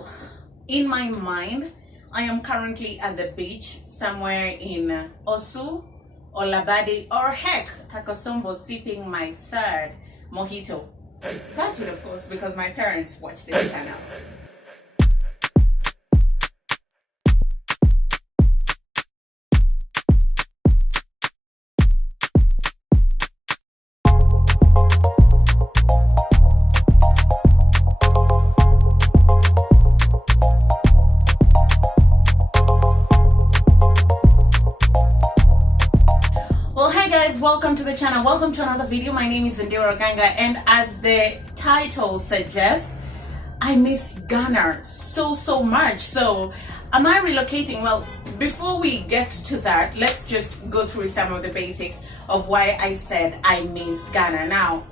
Well, in my mind, I am currently at the beach somewhere in Osu or Labadi or heck, Hakosombo, sipping my third mojito. That would, of course, because my parents watch this channel. Welcome to the channel. Welcome to another video. My name is Ndiro Ganga, and as the title suggests, I miss Ghana so much. So am I relocating? Well, before we get to that, let's just go through some of the basics of why I said I miss Ghana. Now,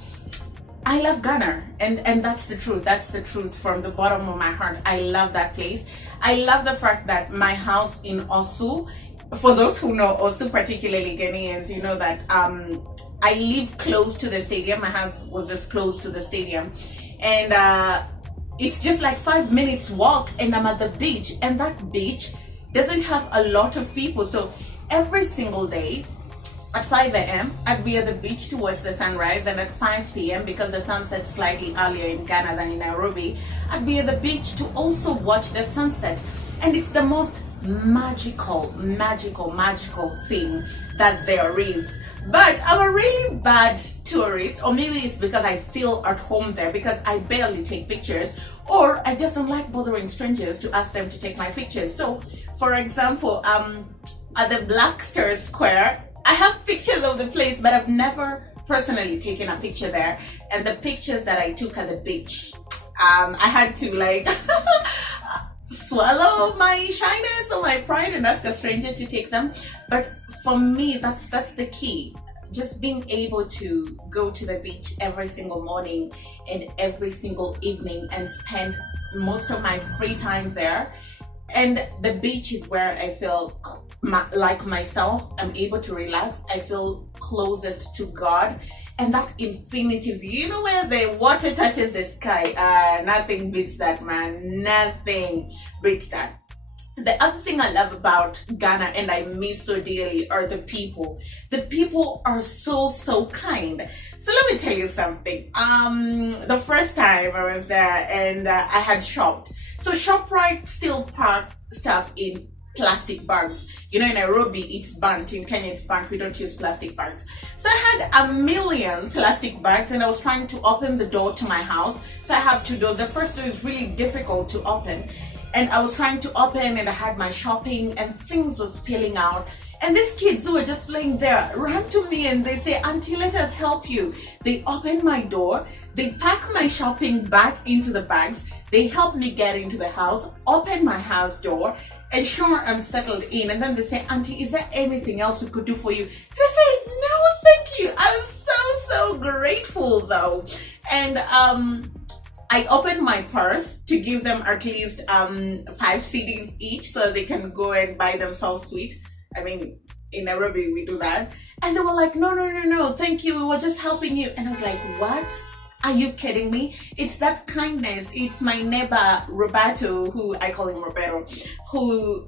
I love Ghana, and that's the truth. That's the truth from the bottom of my heart. I love that place. I love the fact that my house in Osu, for those who know Osu, particularly Ghanaians, you know that I live close to the stadium. My house was just close to the stadium, and it's just like 5 minutes walk, and I'm at the beach, and that beach doesn't have a lot of people. So every single day at 5 a.m. I'd be at the beach to watch the sunrise, and at 5 p.m. because the sun sets slightly earlier in Ghana than in Nairobi, I'd be at the beach to also watch the sunset. And it's the most magical thing that there is. But I'm a really bad tourist, or maybe it's because I feel at home there because I barely take pictures, or I just don't like bothering strangers to ask them to take my pictures. So for example, at the Blackster Square, I have pictures of the place, but I've never personally taken a picture there. And the pictures that I took at the beach, I had to like swallow my shyness or my pride and ask a stranger to take them. But for me, that's the key. Just being able to go to the beach every single morning and every single evening and spend most of my free time there. And the beach is where I feel like myself. I'm able to relax. I feel closest to God. And that infinity view, you know, where the water touches the sky, nothing beats that, man. Nothing beats that. The other thing I love about Ghana and I miss so dearly are the people. The people are so kind. So let me tell you something. The first time I was there and I had shopped. So ShopRite still pack stuff in plastic bags. You know, in Nairobi it's banned, in Kenya it's banned, we don't use plastic bags. So I had a million plastic bags and I was trying to open the door to my house. So I have two doors. The first door is really difficult to open, and I was trying to open and I had my shopping and things was spilling out. And these kids who were just playing there ran to me and they say, "Auntie, let us help you." They opened my door, they pack my shopping back into the bags, they helped me get into the house, open my house door, and sure, I'm settled in. And then they say, "Auntie, is there anything else we could do for you?" And I say, "No, thank you." I was so grateful though. And I opened my purse to give them at least 5 CDs each so they can go and buy themselves sweet. I mean, in Nairobi we do that. And they were like, no, thank you, we were just helping you. And I was like, what? Are you kidding me? It's that kindness. It's my neighbor Roberto, who I call him Roberto, who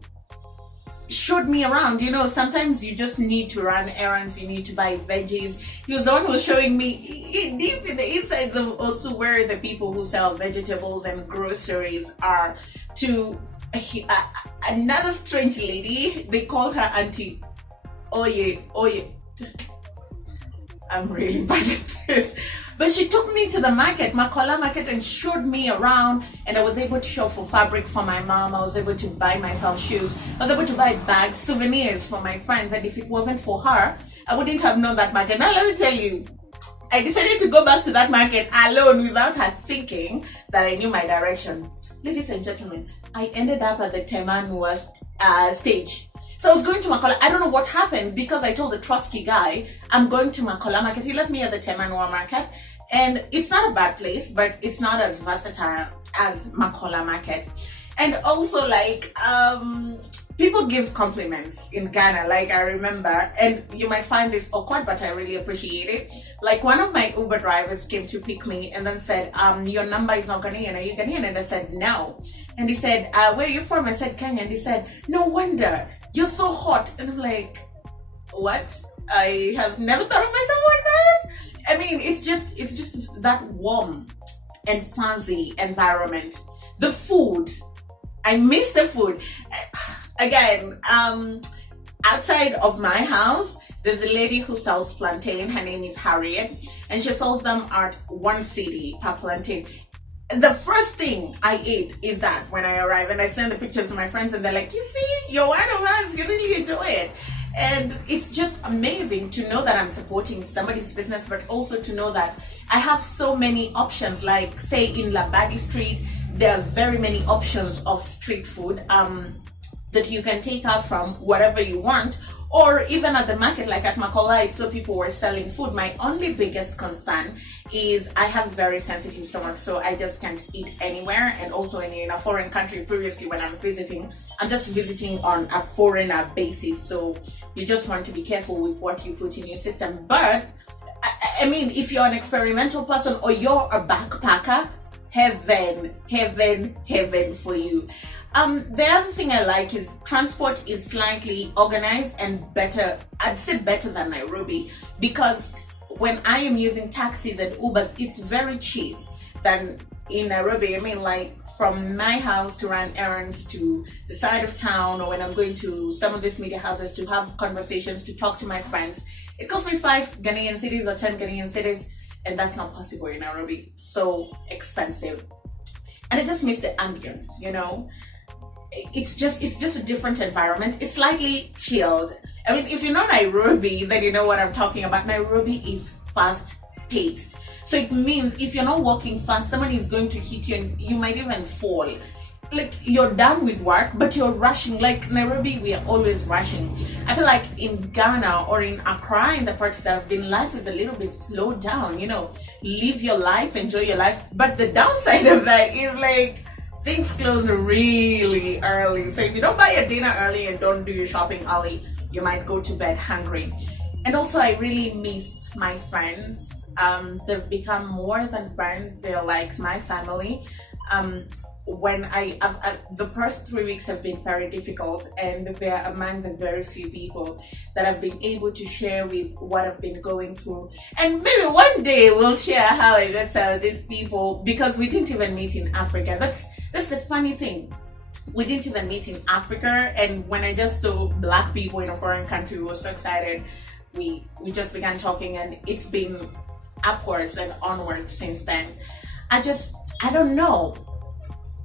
showed me around. You know, sometimes you just need to run errands, you need to buy veggies. He was the one who was showing me deep in the insides of Osu where the people who sell vegetables and groceries are. To another strange lady, they call her Auntie Oye. I'm really bad at this. But she took me to the market, Makola market, and showed me around, and I was able to shop for fabric for my mom. I was able to buy myself shoes. I was able to buy bags, souvenirs for my friends. And if it wasn't for her, I wouldn't have known that market. Now let me tell you, I decided to go back to that market alone without her thinking that I knew my direction. Ladies and gentlemen, I ended up at the Temanua stage. So I was going to Makola. I don't know what happened because I told the Trotsky guy, I'm going to Makola market. He left me at the Temanua market. And it's not a bad place, but it's not as versatile as Makola market. And also, like, people give compliments in Ghana, like I remember, and you might find this awkward, but I really appreciate it. Like one of my Uber drivers came to pick me and then said, your number is not Ghanaian, are you Ghanaian? And I said, no. And he said, where are you from? I said, Kenya. And he said, no wonder, you're so hot. And I'm like, what? I have never thought of myself like that. I mean, it's just that warm and fuzzy environment. The food, I miss the food. Again, outside of my house, there's a lady who sells plantain. Her name is Harriet, and she sells them at 1 cedi per plantain. The first thing I ate is that when I arrive, and I send the pictures to my friends, and they're like, you see, you're one of us, you really enjoy it. And it's just amazing to know that I'm supporting somebody's business, but also to know that I have so many options. Like say in Labadi Street, there are very many options of street food that you can take out from whatever you want, or even at the market, like at Makola, I saw people were selling food. My only biggest concern is I have very sensitive stomach, so I just can't eat anywhere. And also in a foreign country, previously when I'm visiting, I'm just visiting on a foreigner basis, so you just want to be careful with what you put in your system. But I mean, if you're an experimental person or you're a backpacker, heaven for you. The other thing I like is transport is slightly organized and better. I'd say better than Nairobi, because when I am using taxis and Ubers, it's very cheap than in Nairobi. I mean, like from my house to run errands to the side of town, or when I'm going to some of these media houses to have conversations, to talk to my friends, it costs me 5 Ghanaian cedis or 10 Ghanaian cedis, and that's not possible in Nairobi. So expensive. And I just miss the ambience, you know. It's just a different environment. It's slightly chilled. I mean, if you know Nairobi, then you know what I'm talking about. Nairobi is fast paced. So it means if you're not walking fast, someone is going to hit you and you might even fall. Like you're done with work, but you're rushing. Like Nairobi, we are always rushing. I feel like in Ghana or in Accra, in the parts that have been, life is a little bit slowed down, you know, live your life, enjoy your life. But the downside of that is like, things close really early. So if you don't buy your dinner early and don't do your shopping early, you might go to bed hungry. And also I really miss my friends. They've become more than friends. They're like my family. When the first 3 weeks have been very difficult, and they're among the very few people that I've been able to share with what I've been going through. And maybe one day we'll share how I got some of these people, because we didn't even meet in Africa. That's the funny thing. We didn't even meet in Africa, and when I just saw black people in a foreign country, we were so excited. We just began talking, and it's been upwards and onwards since then. I don't know.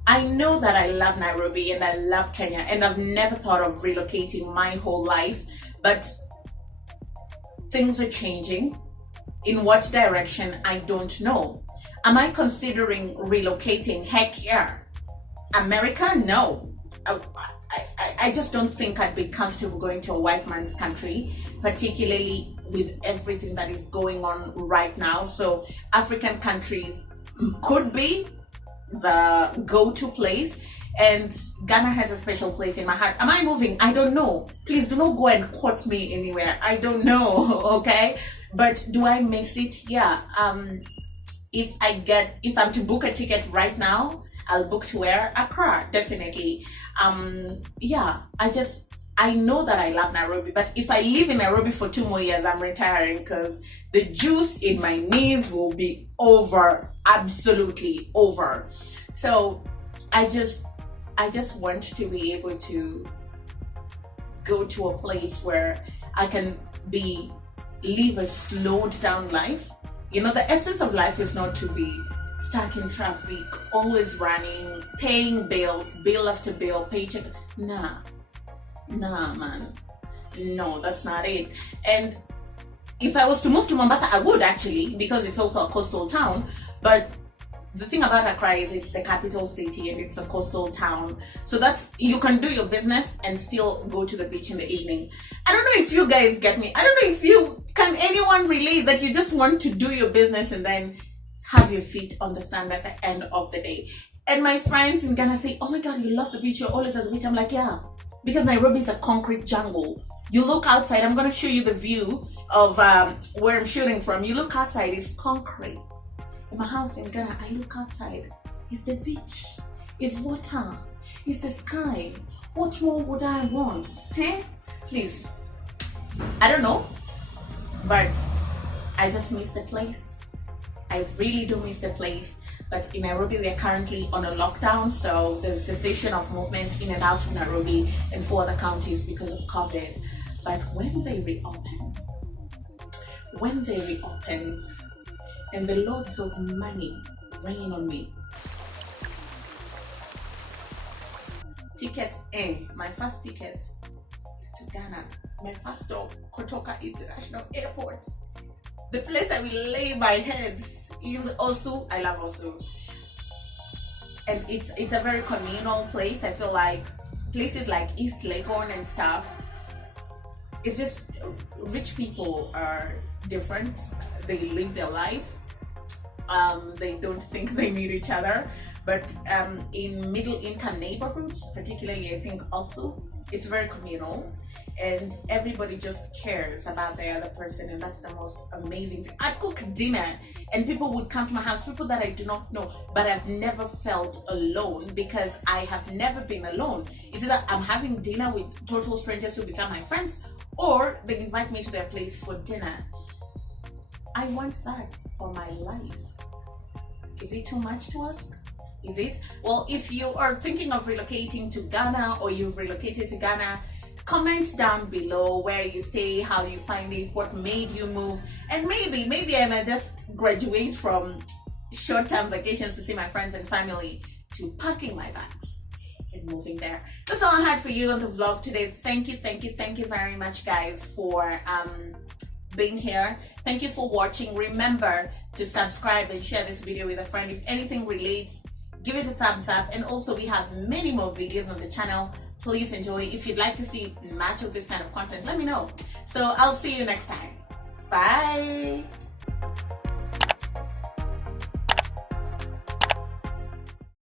I know that I love Nairobi and I love Kenya, and I've never thought of relocating my whole life, but things are changing. In what direction, I don't know. Am I considering relocating? Heck yeah. America? No. I just don't think I'd be comfortable going to a white man's country, particularly with everything that is going on right now. So African countries could be the go-to place, and Ghana has a special place in my heart. Am I moving? I don't know. Please do not go and quote me anywhere. I don't know. Okay, but do I miss it? Yeah. If I'm to book a ticket right now, I'll book to where? Accra, definitely. Yeah, I know that I love Nairobi, but if I live in Nairobi for 2 more years, I'm retiring, because the juice in my knees will be over, absolutely over. So I just want to be able to go to a place where I can live a slowed down life. You know, the essence of life is not to be stuck in traffic, always running, paying bills, bill after bill, paycheck. Nah, man. No, that's not it. And if I was to move to Mombasa, I would actually, because it's also a coastal town. But the thing about Accra is it's the capital city and it's a coastal town. So you can do your business and still go to the beach in the evening. I don't know if you guys get me. I don't know can anyone relate that you just want to do your business and then have your feet on the sand at the end of the day. And my friends in Ghana say, oh my God, you love the beach, you're always at the beach. I'm like, yeah, because Nairobi is a concrete jungle. You look outside, I'm going to show you the view of where I'm shooting from. You look outside, it's concrete. In my house in Ghana, I look outside, it's the beach, it's water, it's the sky. What more would I want? Hey, please. I don't know, but I just miss the place. I really do miss the place. But in Nairobi, we are currently on a lockdown, so there's cessation of movement in and out of Nairobi and 4 other counties because of COVID. But when they reopen, and the loads of money rain on me, my first ticket is to Ghana. My first stop, Kotoka International Airport. The place I will lay my head is Osu. I love Osu. And it's a very communal place. I feel like places like East Legon and stuff, it's just rich people are different. They live their life. They don't think they need each other. But in middle income neighborhoods, particularly I think also, it's very communal and everybody just cares about the other person, and that's the most amazing thing. I cook dinner and people would come to my house, people that I do not know, but I've never felt alone because I have never been alone. It's either I'm having dinner with total strangers who become my friends, or they invite me to their place for dinner. I want that for my life. Is it too much to ask? Is it? Well, if you are thinking of relocating to Ghana or you've relocated to Ghana, comment down below where you stay, how you find it, what made you move, and maybe I might just graduate from short-term vacations to see my friends and family to packing my bags and moving there. That's all I had for you on the vlog today. Thank you very much, guys, for being here. Thank you for watching. Remember to subscribe and share this video with a friend. If anything relates, give it a thumbs up. And also, we have many more videos on the channel. Please enjoy. If you'd like to see much of this kind of content, let me know. So I'll see you next time. Bye.